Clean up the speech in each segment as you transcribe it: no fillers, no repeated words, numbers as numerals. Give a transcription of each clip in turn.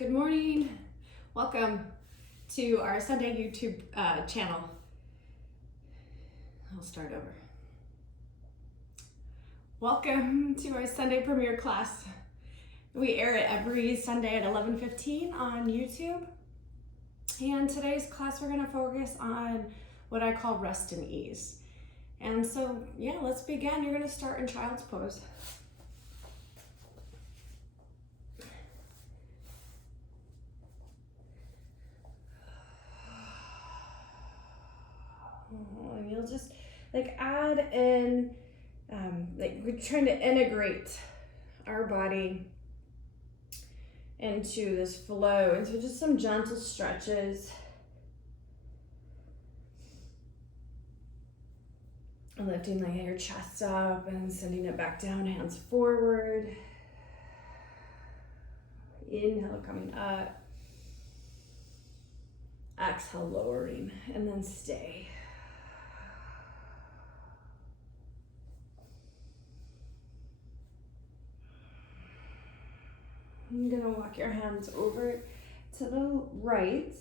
Good morning. Welcome to our Sunday YouTube channel. I'll start over. Welcome to our Sunday premiere class. We air it every Sunday at 11:15 on YouTube. And today's class we're going to focus on what I call rest and ease. And so, yeah, let's begin. You're going to start in child's pose. And you'll just add in, we're trying to integrate our body into this flow. And so just some gentle stretches. Lifting your chest up and sending it back down, hands forward. Inhale, coming up. Exhale, lowering, and then stay. I'm gonna walk your hands over to the right.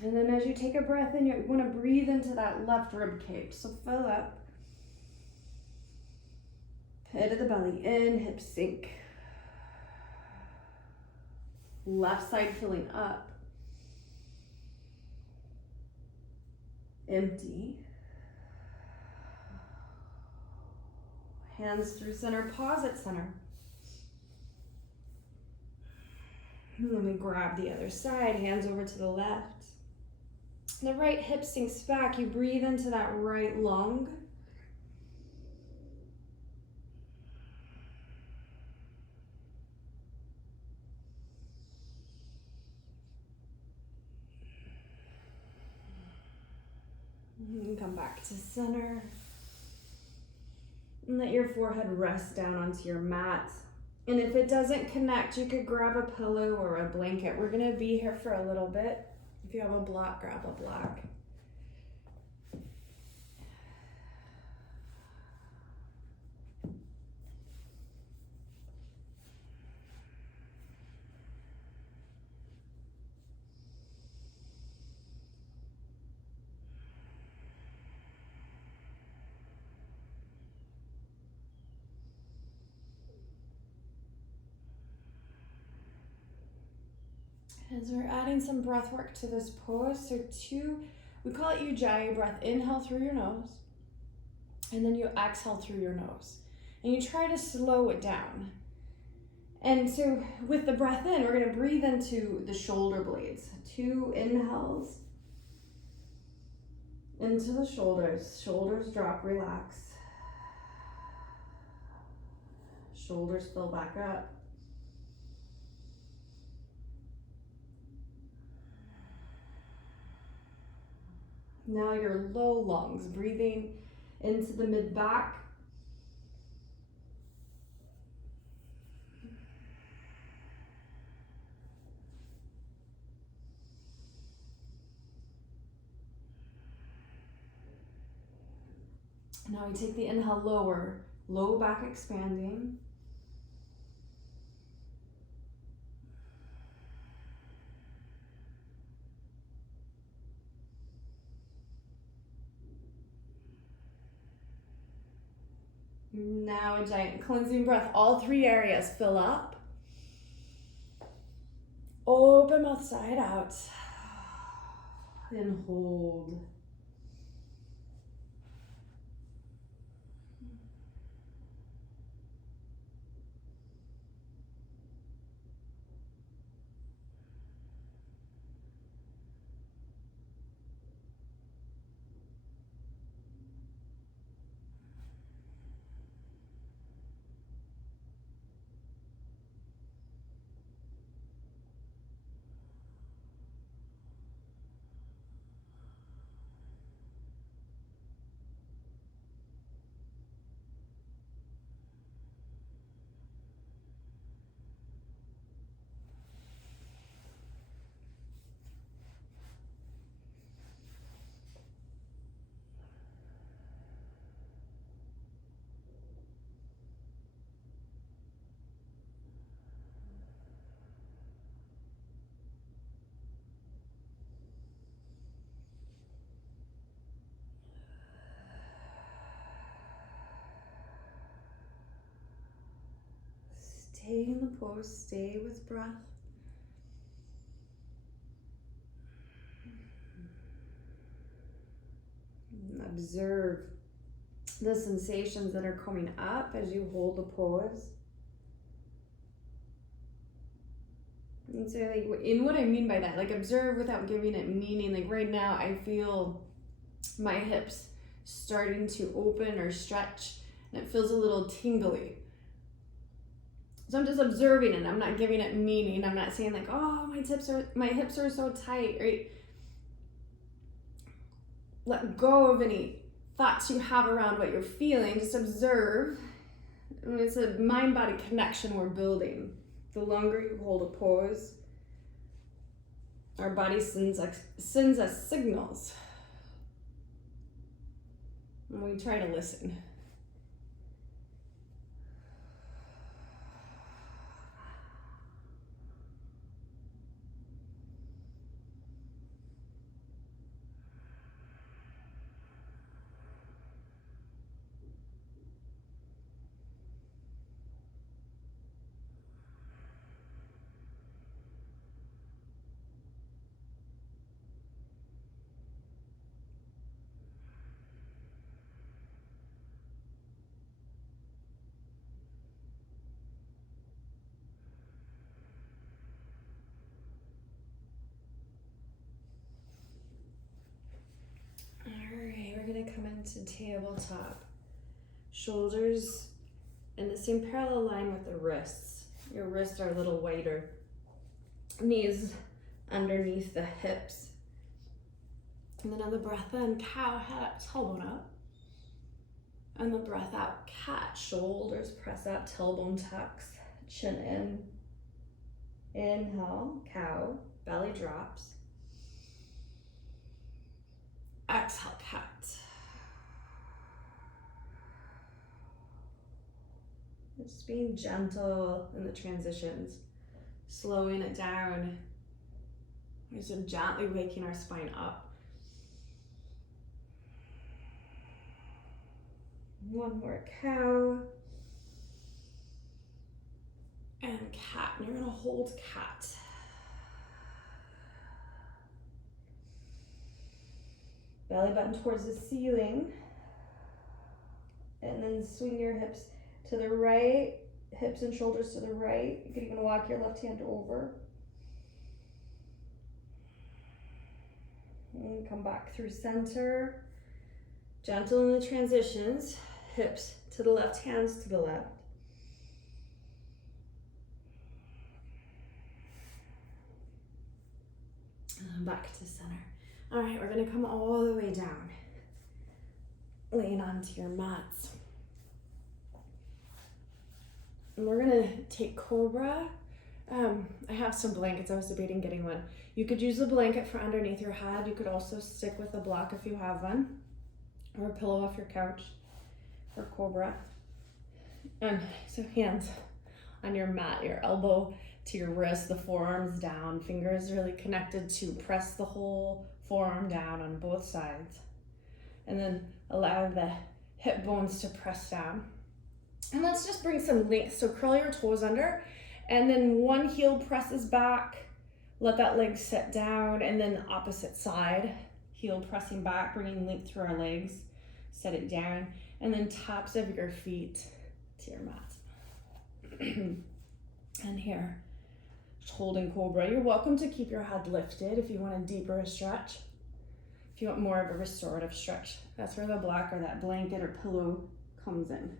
And then as you take a breath in, you wanna breathe into that left rib cage. So fill up. Pit of the belly in, hips sink. Left side filling up. Empty. Hands through center, pause at center. And then we grab the other side, hands over to the left. The right hip sinks back. You breathe into that right lung. And come back to center. And let your forehead rest down onto your mat. And if it doesn't connect, you could grab a pillow or a blanket. We're gonna be here for a little bit. If you have a block, grab a block. As we're adding some breath work to this pose, so we call it Ujjayi breath. Inhale through your nose, and then you exhale through your nose. And you try to slow it down. And so with the breath in, we're gonna breathe into the shoulder blades. 2 inhales into the shoulders. Shoulders drop, relax. Shoulders fill back up. Now your low lungs, breathing into the mid-back. Now we take the inhale lower, low back expanding. Now a giant cleansing breath. All 3 areas fill up. Open mouth side out. And hold. pose, stay with breath. Observe the sensations that are coming up as you hold the pose. And so in what I mean by that, like observe without giving it meaning. Like right now I feel my hips starting to open or stretch and it feels a little tingly. So I'm just observing it. I'm not giving it meaning. I'm not saying like, oh, my hips are so tight, right? Let go of any thoughts you have around what you're feeling. Just observe. And it's a mind-body connection we're building. The longer you hold a pose, our body sends us signals. And we try to listen. Alright, we're gonna come into tabletop. Shoulders in the same parallel line with the wrists. Your wrists are a little wider. Knees underneath the hips. And then on the breath in, cow, head up, tailbone up. On the breath out, cat, shoulders press up, tailbone tucks, chin in. Inhale, cow, belly drops. Exhale, cat. Just being gentle in the transitions, slowing it down. We're just gently waking our spine up. One more cow. And cat. And you're gonna hold cat. Belly button towards the ceiling. And then swing your hips to the right, hips and shoulders to the right. You can even walk your left hand over. And come back through center. Gentle in the transitions. Hips to the left, hands to the left. And back to center. All right, we're gonna come all the way down. Laying onto your mats. And we're gonna take Cobra. I have some blankets, I was debating getting one. You could use the blanket for underneath your head. You could also stick with a block if you have one, or a pillow off your couch for Cobra. And so hands on your mat, your elbow to your wrist, the forearms down, fingers really connected to press the whole forearm down on both sides. And then allow the hip bones to press down. And let's just bring some length. So curl your toes under, and then one heel presses back. Let that leg sit down, and then the opposite side. Heel pressing back, bringing length through our legs. Set it down, and then tops of your feet to your mat. And here, holding Cobra. You're welcome to keep your head lifted if you want a deeper stretch. If you want more of a restorative stretch, that's where the block or that blanket or pillow comes in.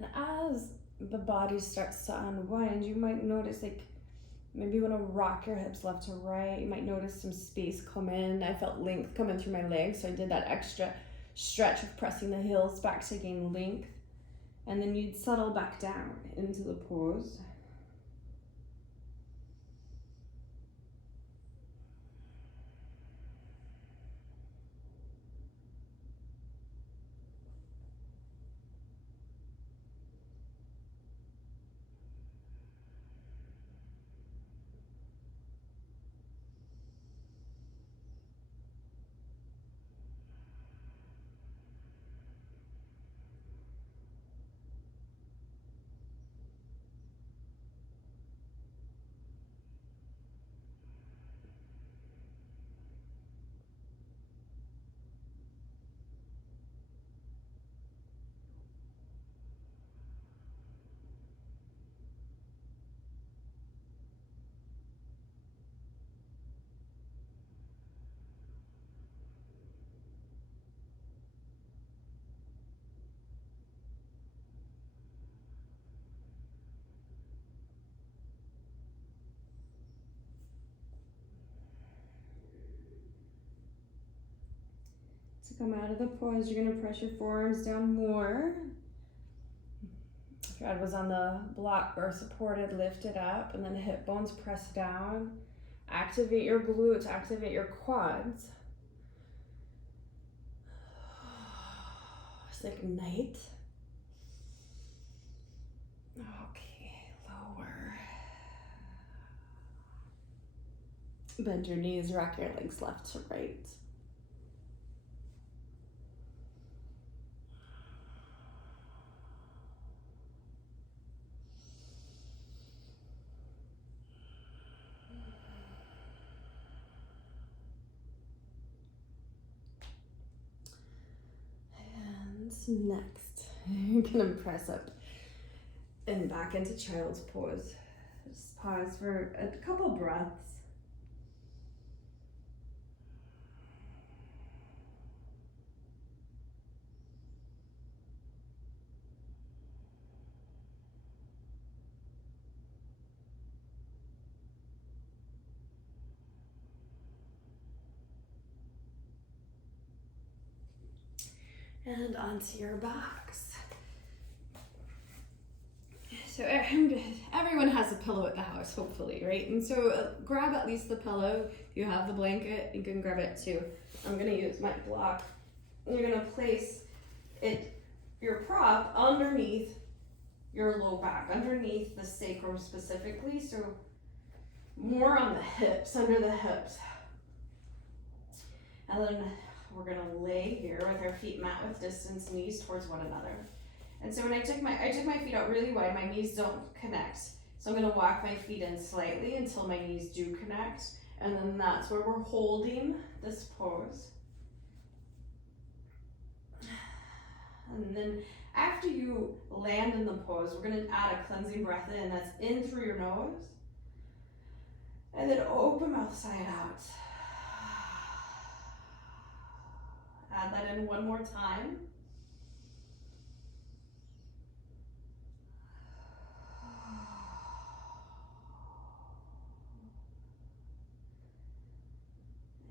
And as the body starts to unwind, you might notice, like, maybe you want to rock your hips left to right. You might notice some space come in. I felt length come in through my legs, so I did that extra stretch of pressing the heels back to gain length. And then you'd settle back down into the pose. To come out of the pose, you're going to press your forearms down more. If your head was on the block or supported, lift it up, and then hip bones press down. Activate your glutes, activate your quads. Just ignite. Okay, lower. Bend your knees, rock your legs left to right. And next, you're gonna press up and back into child's pose. Just pause for a couple breaths. And onto your backs. So everyone has a pillow at the house, hopefully, right? And so grab at least the pillow. If you have the blanket, you can grab it too. I'm gonna use my block. You're gonna place your prop underneath your low back, underneath the sacrum specifically. So more on the hips, under the hips. And then we're gonna lay here with our feet mat width distance, knees towards one another. And so when I took my feet out really wide, my knees don't connect. So I'm gonna walk my feet in slightly until my knees do connect. And then that's where we're holding this pose. And then after you land in the pose, we're gonna add a cleansing breath in. That's in through your nose. And then open mouth side out. Add that in one more time.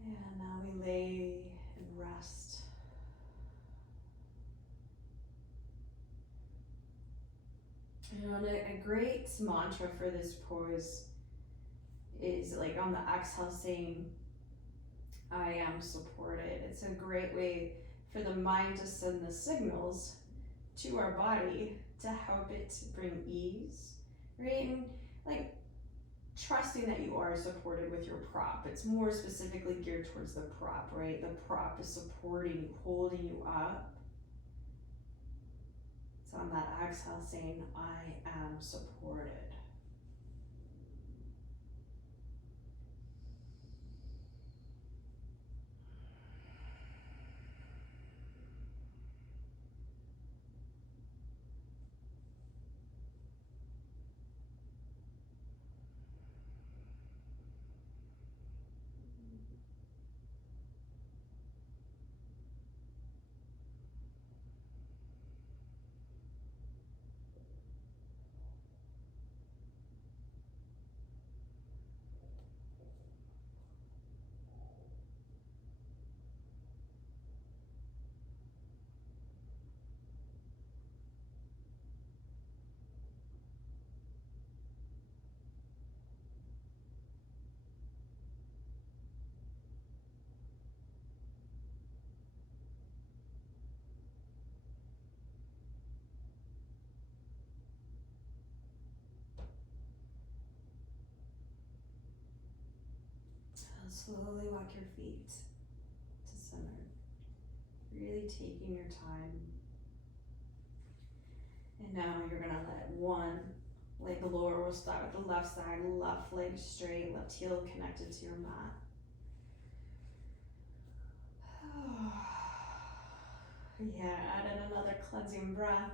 And now we lay and rest. And a great mantra for this pose is like on the exhale saying, I am supported. It's a great way for the mind to send the signals to our body to help it bring ease, right? And like trusting that you are supported with your prop. It's more specifically geared towards the prop, right? The prop is supporting you, holding you up. So on that exhale saying, I am supported. slowly walk your feet to center. Really taking your time. And now you're gonna let one leg lower. We'll start with the left side, left leg straight, left heel connected to your mat. Yeah, add in another cleansing breath.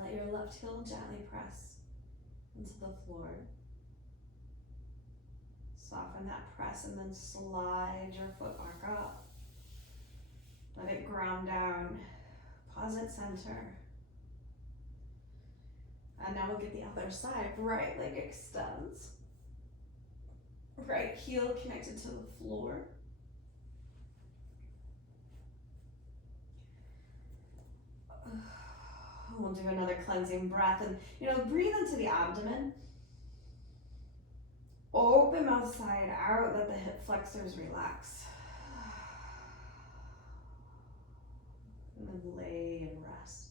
Let your left heel gently press into the floor. Soften that press and then slide your foot back up. Let it ground down. Pause at center. And now we'll get the other side. Right leg extends. Right heel connected to the floor. We'll do another cleansing breath and breathe into the abdomen. Open mouth side out, let the hip flexors relax. And then lay and rest.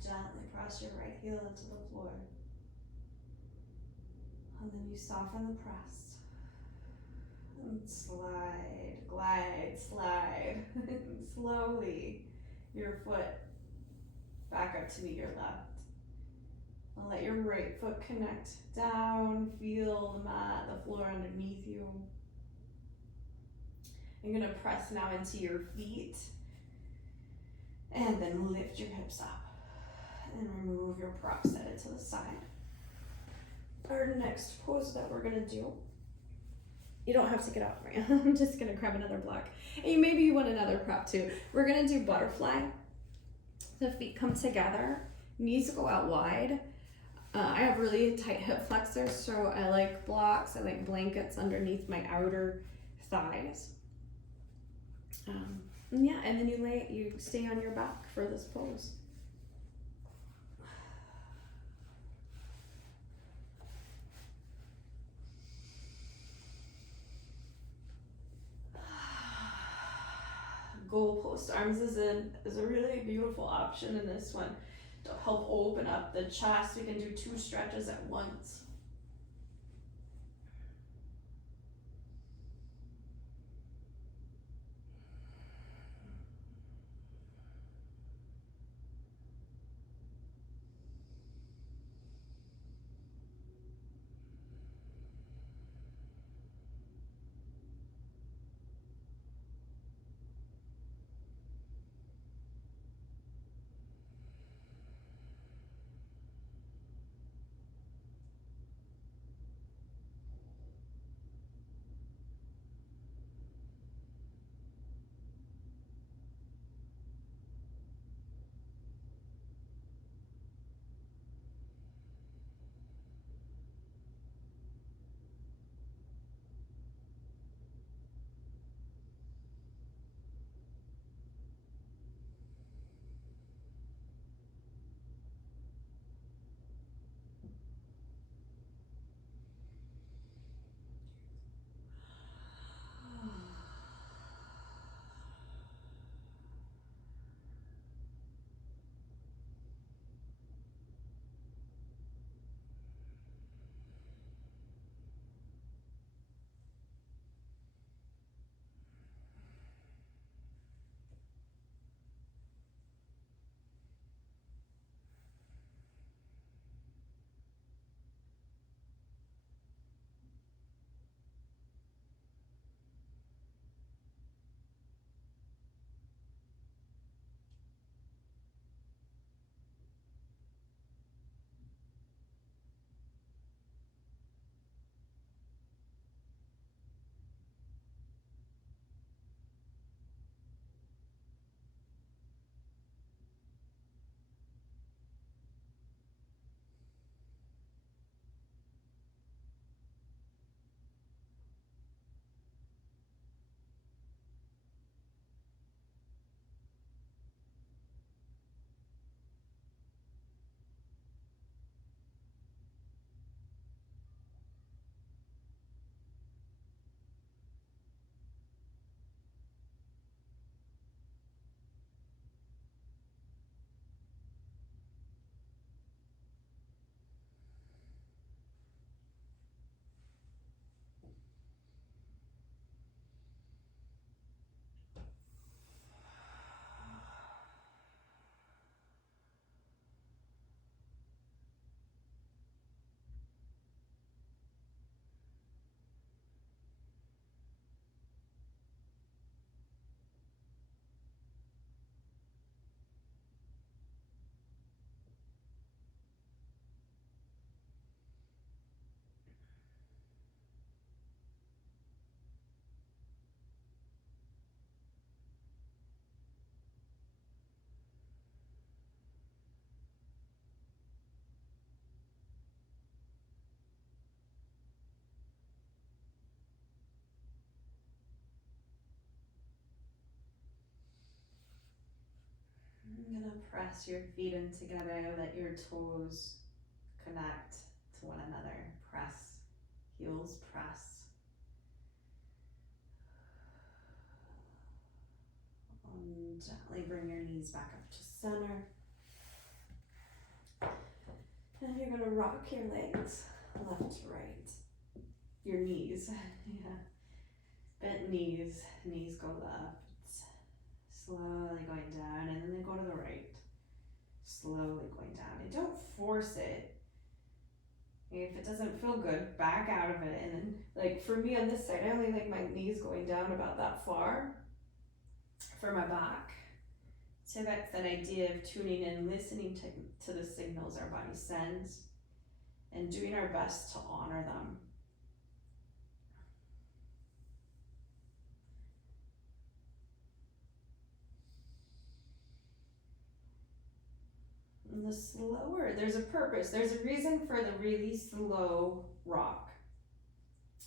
Gently press your right heel into the floor. And then you soften the press. And slide, glide, slide. Slowly, your foot back up to meet your left. And let your right foot connect down. Feel the mat, the floor underneath you. You're gonna press now into your feet. And then lift your hips up. And remove your prop, set it to the side. Our next pose that we're gonna do, you don't have to get out, Maria. I'm just gonna grab another block. And maybe you want another prop too. We're gonna do butterfly. The feet come together, knees go out wide. I have really tight hip flexors, so I like blocks, I like blankets underneath my outer thighs. And yeah, and then you stay on your back for this pose. Goalpost arms is a really beautiful option in this one to help open up the chest. We can do 2 stretches at once. I'm gonna press your feet in together, let your toes connect to one another. Press, heels press. And gently bring your knees back up to center. And you're gonna rock your legs left to right. Your knees, yeah. Bent knees, knees go left. Slowly going down, and then they go to the right. Slowly going down. And don't force it. If it doesn't feel good, back out of it. And then, like for me on this side, I only like my knees going down about that far for my back. So that's that idea of tuning in, listening to the signals our body sends, and doing our best to honor them. And the slower, there's a purpose, there's a reason for the really slow rock.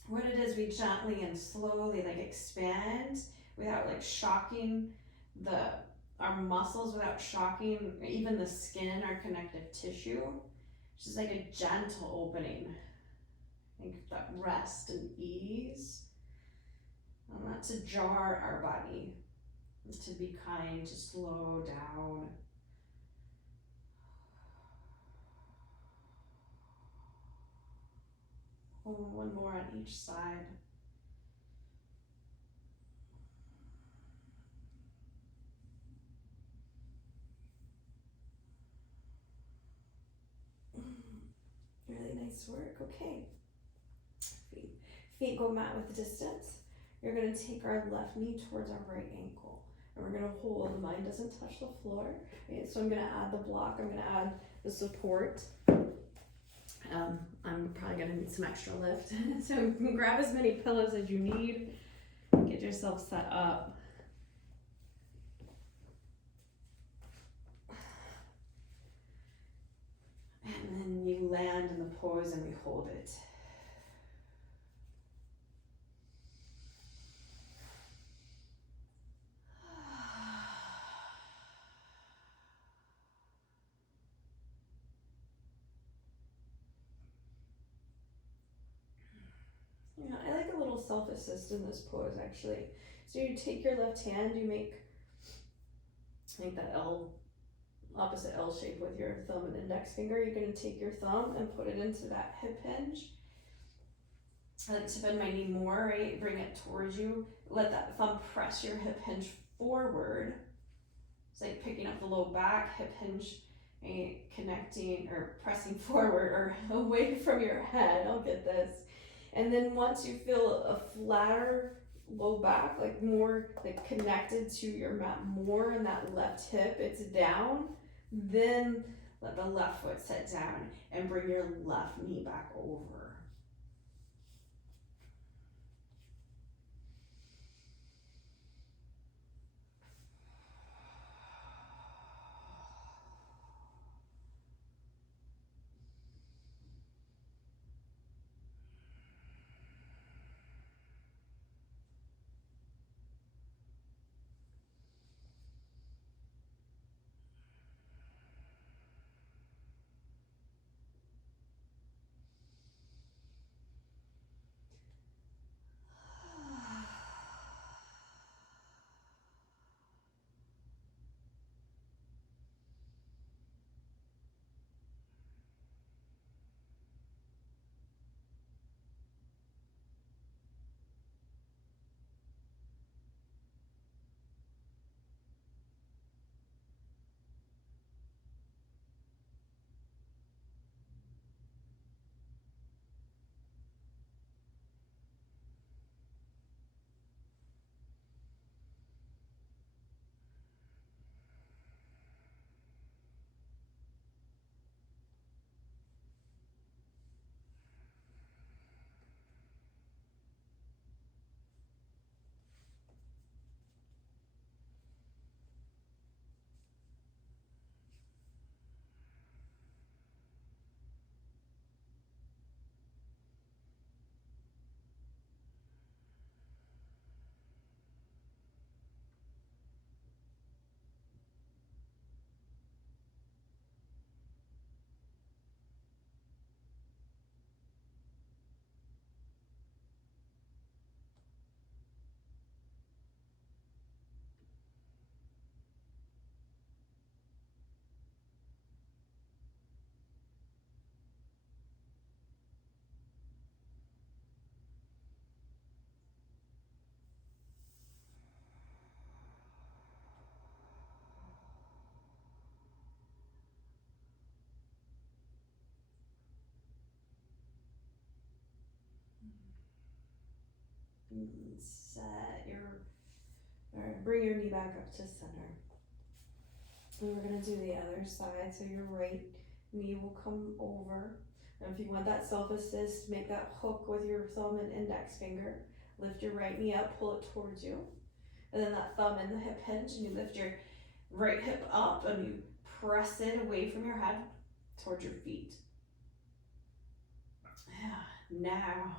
What it is, we gently and slowly like expand without like shocking our muscles, without shocking even the skin, our connective tissue. It's just like a gentle opening. I think that rest and ease. And not to jar our body, to be kind, to slow down. Hold one more on each side. Really nice work. Okay. Feet go mat with distance. You're going to take our left knee towards our right ankle. And we're going to hold, the mind doesn't touch the floor. Okay, so I'm going to add the block. I'm going to add the support. I'm probably going to need some extra lift. So you can grab as many pillows as you need. Get yourself set up. And then you land in the pose and we hold it. Yeah, I like a little self-assist in this pose actually. So you take your left hand, you make that opposite L shape with your thumb and index finger. You're going to take your thumb and put it into that hip hinge. I like to bend my knee more, right? Bring it towards you. Let that thumb press your hip hinge forward. It's like picking up the low back, hip hinge, right? Connecting or pressing forward or away from your head. I'll get this. And then once you feel a flatter low back, like more like connected to your mat more in that left hip, it's down, then let the left foot sit down and bring your left knee back over. Set bring your knee back up to center. And we're gonna do the other side, so your right knee will come over. And if you want that self-assist, make that hook with your thumb and index finger. Lift your right knee up, pull it towards you. And then that thumb in the hip hinge, and you lift your right hip up and you press it away from your head towards your feet. Now,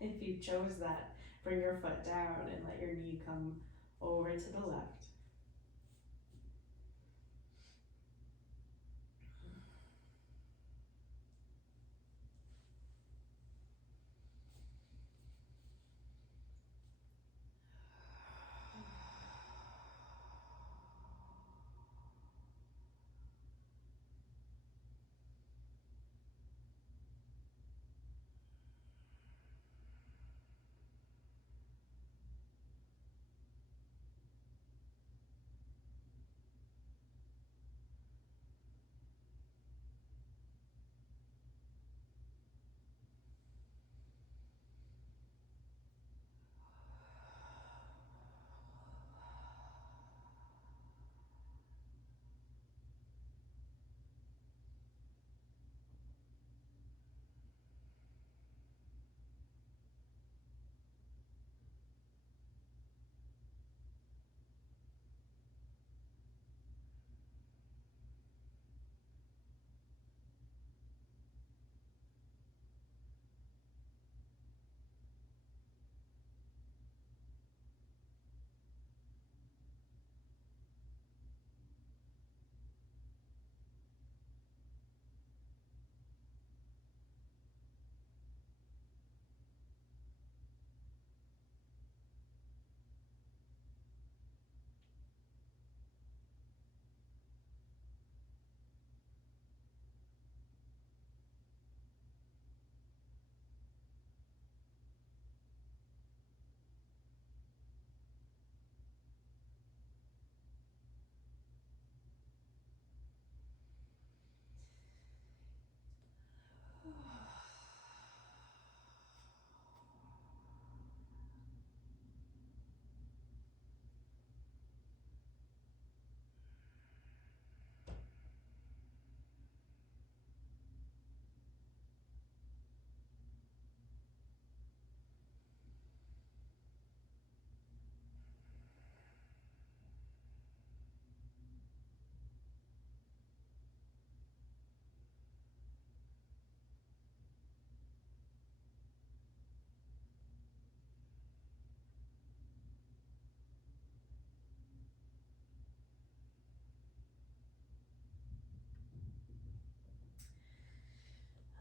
if you chose that, bring your foot down and let your knee come over to the left.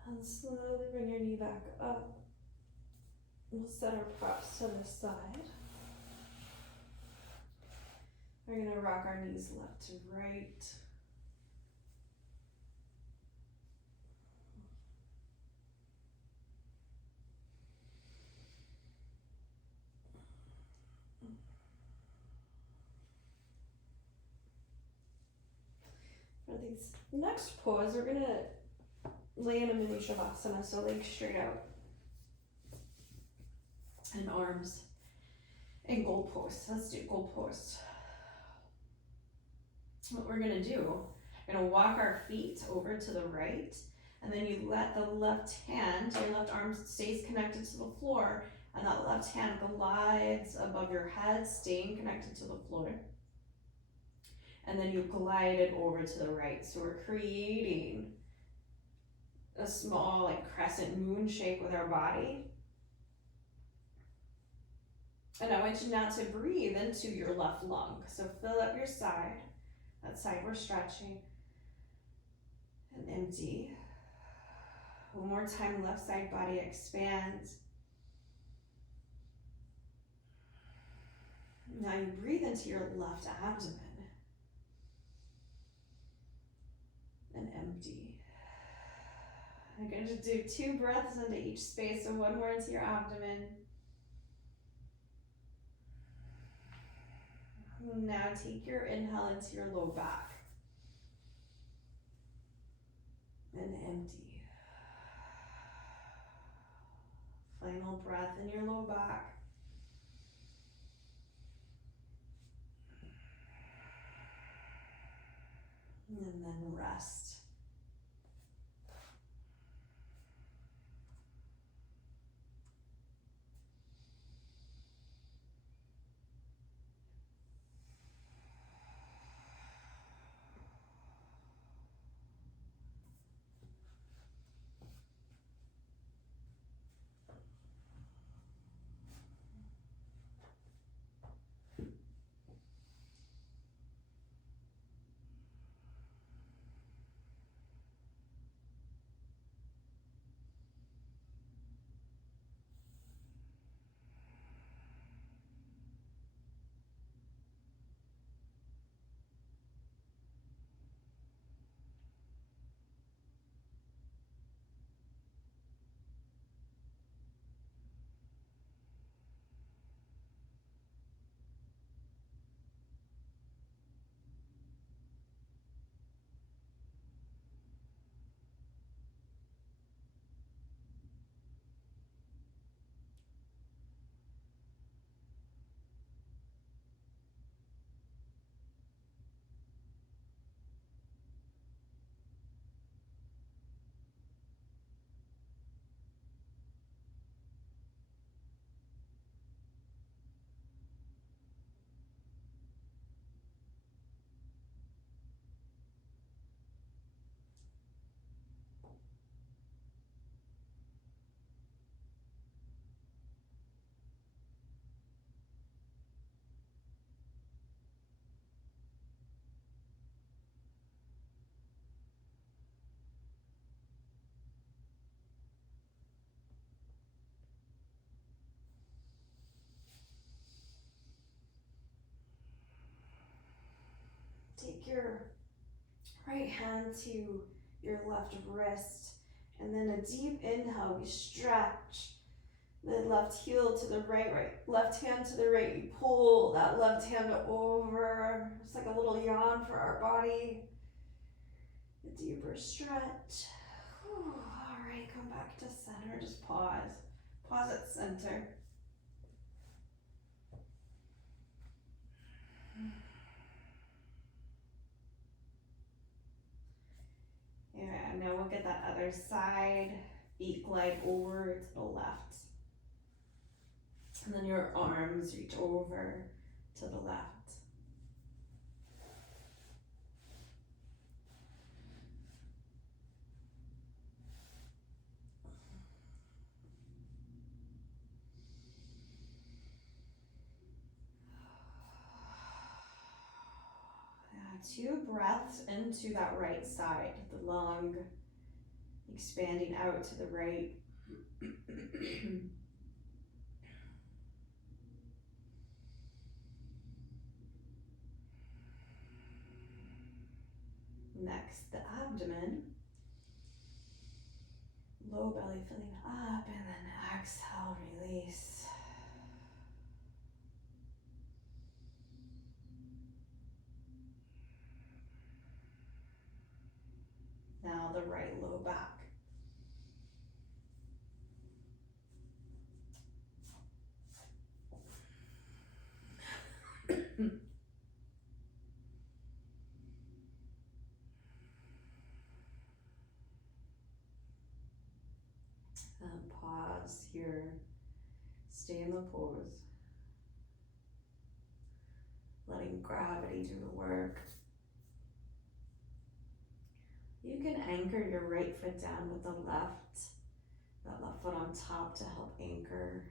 And slowly bring your knee back up. We'll set our props to the side. We're going to rock our knees left to right. For these next pose, we're going to lay in a mini shavasana, so legs straight out. And arms in goalposts. Let's do goalposts. What we're going to do, we're going to walk our feet over to the right, and then you let the left hand, your left arm stays connected to the floor, and that left hand glides above your head, staying connected to the floor. And then you glide it over to the right. So we're creating a small like crescent moon shape with our body. And I want you now to breathe into your left lung. So fill up your side, that side we're stretching, and empty. One more time, left side body expands. Now you breathe into your left abdomen and empty. I'm going to do 2 breaths into each space, so 1 more into your abdomen. Now take your inhale into your low back and empty. Final breath in your low back. And then rest. Take your right hand to your left wrist, and then a deep inhale, you stretch. The left heel to the right, left hand to the right, you pull that left hand over. It's like a little yawn for our body. A deeper stretch. Whew. All right, come back to center, just pause. Pause at center. Yeah, now we'll get that other side. Feet glide over to the left. And then your arms reach over to the left. Yeah, 2 breaths into that right side, the lung expanding out to the right. Next, the abdomen. Low belly filling up, and then exhale, release. Now the right low back. And pause here. Stay in the pose. Letting gravity do the work. You can anchor your right foot down with the left. That left foot on top to help anchor.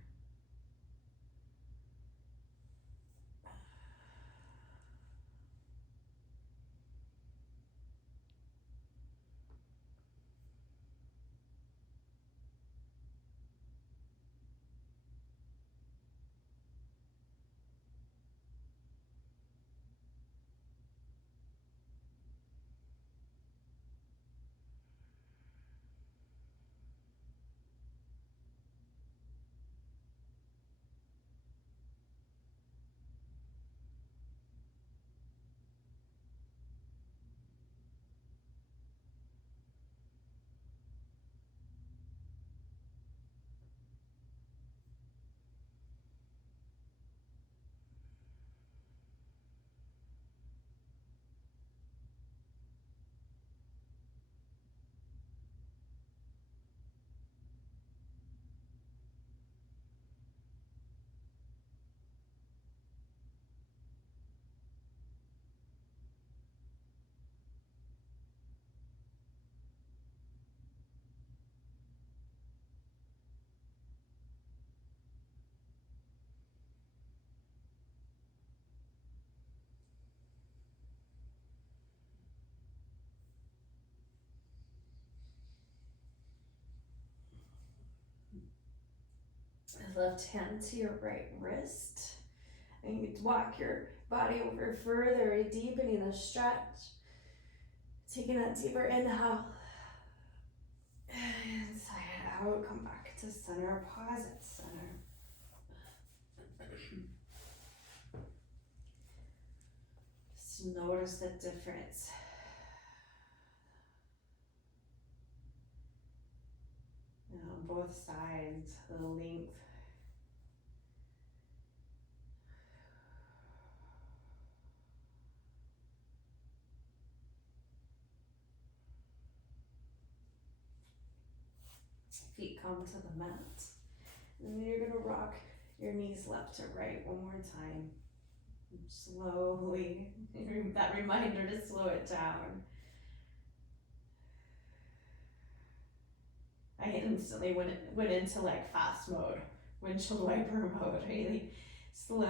Left hand to your right wrist. And you walk your body over further, deepening the stretch. Taking that deeper inhale. Inside out, come back to center, pause at center. Just notice the difference. And on both sides, the length. Feet come to the mat. And then you're gonna rock your knees left to right one more time. Slowly, that reminder to slow it down. I instantly went into like fast mode, windshield wiper mode, really slow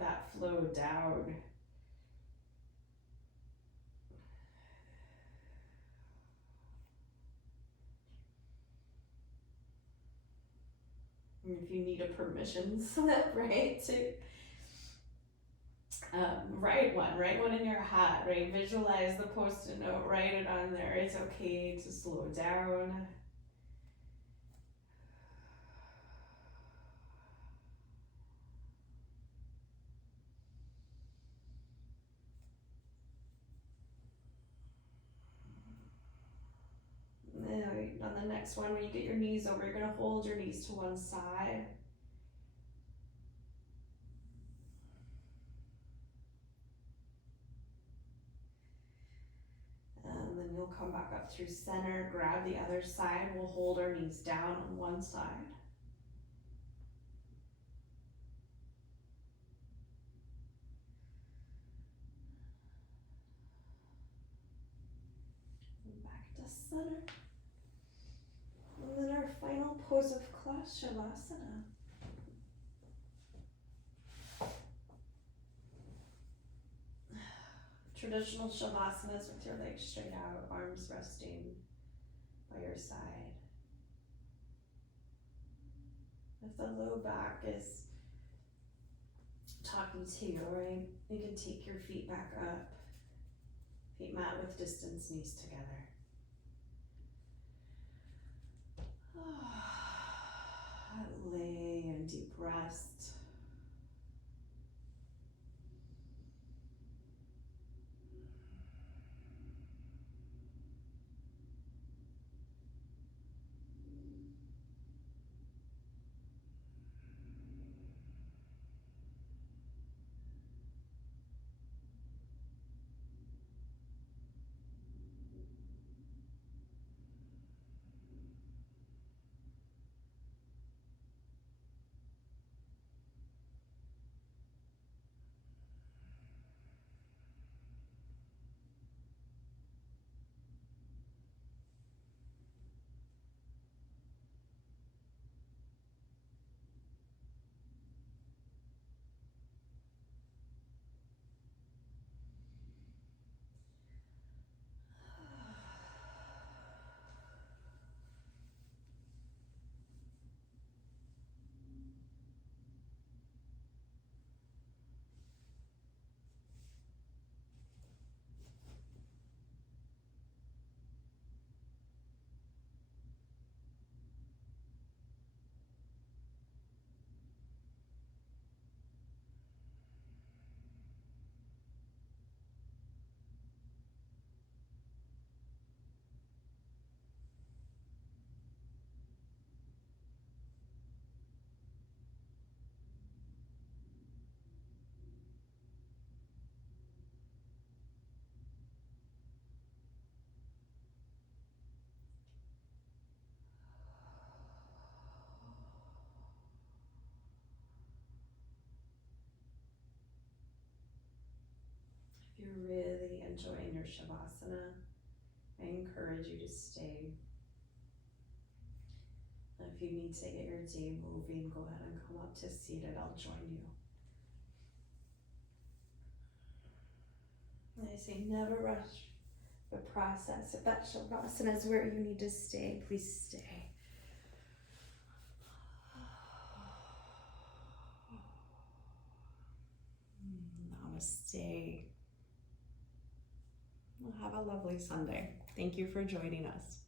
that flow down. And if you need a permission slip, right, to Write one in your hat, right? Visualize the post-it note, write it on there. It's okay to slow down. On the next one, when you get your knees over, you're gonna hold your knees to one side. And then you'll come back up through center, grab the other side. We'll hold our knees down on one side. And back to center. And then our final pose of class, Shavasana. Traditional Shavasana is with your legs straight out, arms resting by your side. If the low back is talking to you, right, you can take your feet back up, feet mat width distance, knees together. Lay in deep rest. If you're really enjoying your Shavasana, I encourage you to stay. If you need to get your day moving, go ahead and come up to seated. I'll join you. And I say never rush the process. If that Shavasana is where you need to stay, please stay. Namaste. Well, have a lovely Sunday. Thank you for joining us.